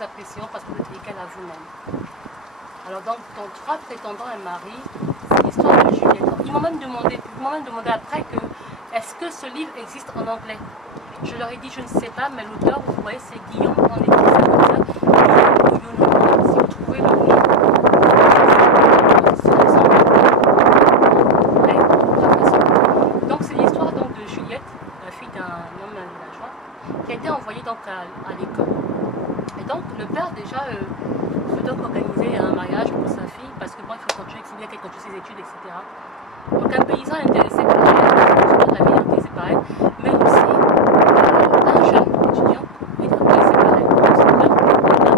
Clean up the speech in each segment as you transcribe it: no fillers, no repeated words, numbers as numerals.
vous apprécieront parce que vous êtes égal à vous-même. Alors donc, dans 3 prétendants à un mari, c'est l'histoire de Juliette. Ils m'ont même demandé après que est-ce que ce livre existe en anglais. Je leur ai dit je ne sais pas, mais l'auteur, vous voyez, c'est Guillaume, on écrit ça comme ça. Si vous trouvez le nom, donc c'est l'histoire donc de Juliette, la fille d'un homme villageois, qui a été envoyée donc à l'école. Et donc le père déjà veut donc organiser un mariage pour sa fille parce que bon, il faut bien qu'elle continue ses études, etc. Donc un paysan intéressé par elle, la vie intéressée par elle, mais aussi un jeune étudiant est intéressé par elle. Donc c'est là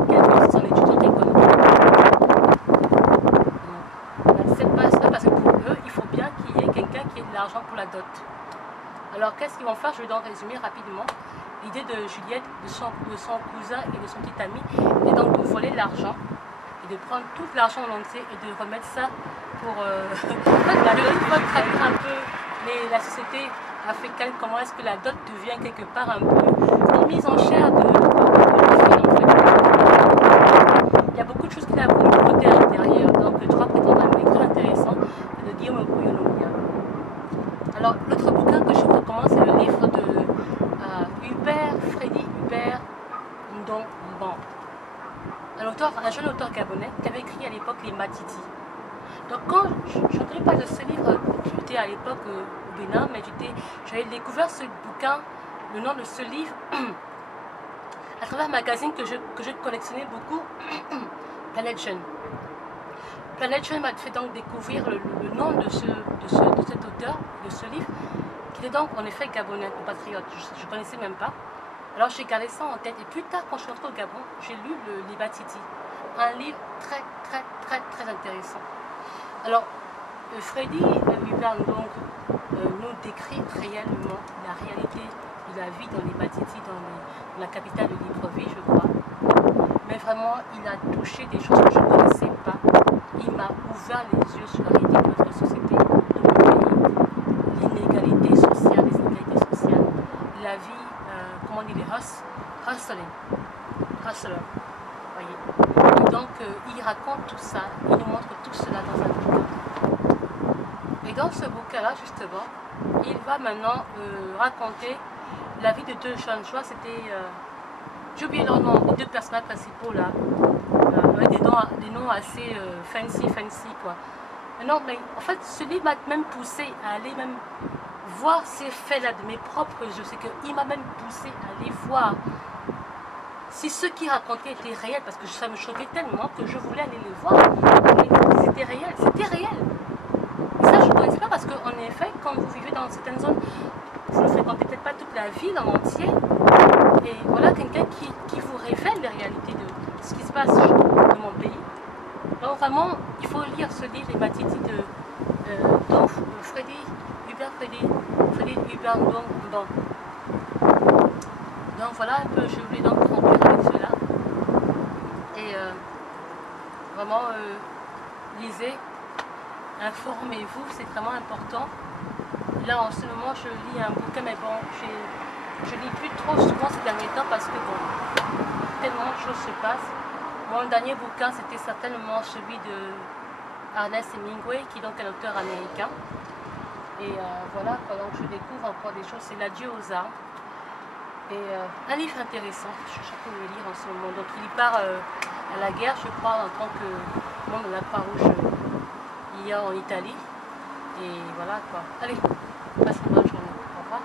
qu'elle son étudiante économique. Elle n'accepte pas ça parce que pour eux, il faut bien qu'il y ait quelqu'un qui ait de l'argent pour la dot. Alors qu'est-ce qu'ils vont faire? Je vais donc résumer rapidement. L'idée de Juliette, de son cousin et de son petit ami est donc de voler l'argent et de prendre tout l'argent en entier et de remettre ça pour traduire un peu la société africaine, comment est-ce que la dot devient quelque part un peu une mise en chair de en fait. Il y a beaucoup de choses qu'il a racontées à l'intérieur, donc 3 prétendants très intéressants de Guillaume Okoye-Onumbia. Alors l'autre bouquin que je vous recommande, c'est le livre de Freddy Hubert Ndomban, un jeune auteur gabonais qui avait écrit à l'époque les Matiti. Donc quand je ne connais pas de ce livre, j'étais à l'époque au Bénin, mais j'avais découvert ce bouquin, le nom de ce livre, à travers un magazine que je collectionnais beaucoup, Planet Jeune. Planet Jeune m'a fait donc découvrir le nom de cet auteur, de ce livre, qui est donc en effet gabonais, compatriote, je ne connaissais même pas. Alors j'ai gardé ça en tête et plus tard quand je suis rentrée au Gabon, j'ai lu les Batiti, un livre très intéressant. Alors Freddy Hubert Ndomban nous décrit réellement la réalité de la vie dans les Batiti, dans la capitale de Libreville, je crois. Mais vraiment, il a touché des choses que je ne connaissais pas. Il m'a ouvert les yeux sur la réalité de notre société, de mon pays, l'inégalité sociale, les inégalités sociales, la vie, comment on dit, les hustlers, voyez. Et donc, il raconte tout ça, il nous montre tout cela dans un bouquin. Et dans ce bouquin-là, justement, il va maintenant raconter la vie de 2 jeunes joueurs. C'était, j'ai oublié leur nom, les 2 personnages principaux là, avec des noms assez fancy quoi. Non, mais en fait, ce livre m'a même poussé à aller même voir ces faits-là de mes propres yeux. C'est qu'il m'a même poussé à aller voir si ce qu'il racontait était réel, parce que ça me choquait tellement que je voulais aller les voir. C'était réel, Et ça, je ne connaissais pas parce qu'en effet, quand vous vivez dans certaines zones, vous ne fréquentez peut-être pas toute la ville en entier. Et voilà quelqu'un qui vous révèle les réalités de ce qui se passe dans mon pays. Donc vraiment, il faut lire ce livre, les Matiti de Freddy Hubert Ndomban. Donc voilà un peu, je voulais donc conclure avec cela. Et vraiment, lisez, informez-vous, c'est vraiment important. Là en ce moment, je lis un bouquin, mais bon, je lis plus trop souvent ces derniers temps parce que bon, tellement de choses se passent. Mon dernier bouquin, c'était certainement celui de Ernest Hemingway, qui est donc un auteur américain. Et voilà, donc je découvre encore des choses, c'est L'adieu aux arts. Et un livre intéressant, je suis en train de le lire en ce moment. Donc il part à la guerre, je crois, en tant que membre de la Croix-Rouge il y a en Italie. Et voilà quoi. Allez, passe une bonne journée. Au revoir.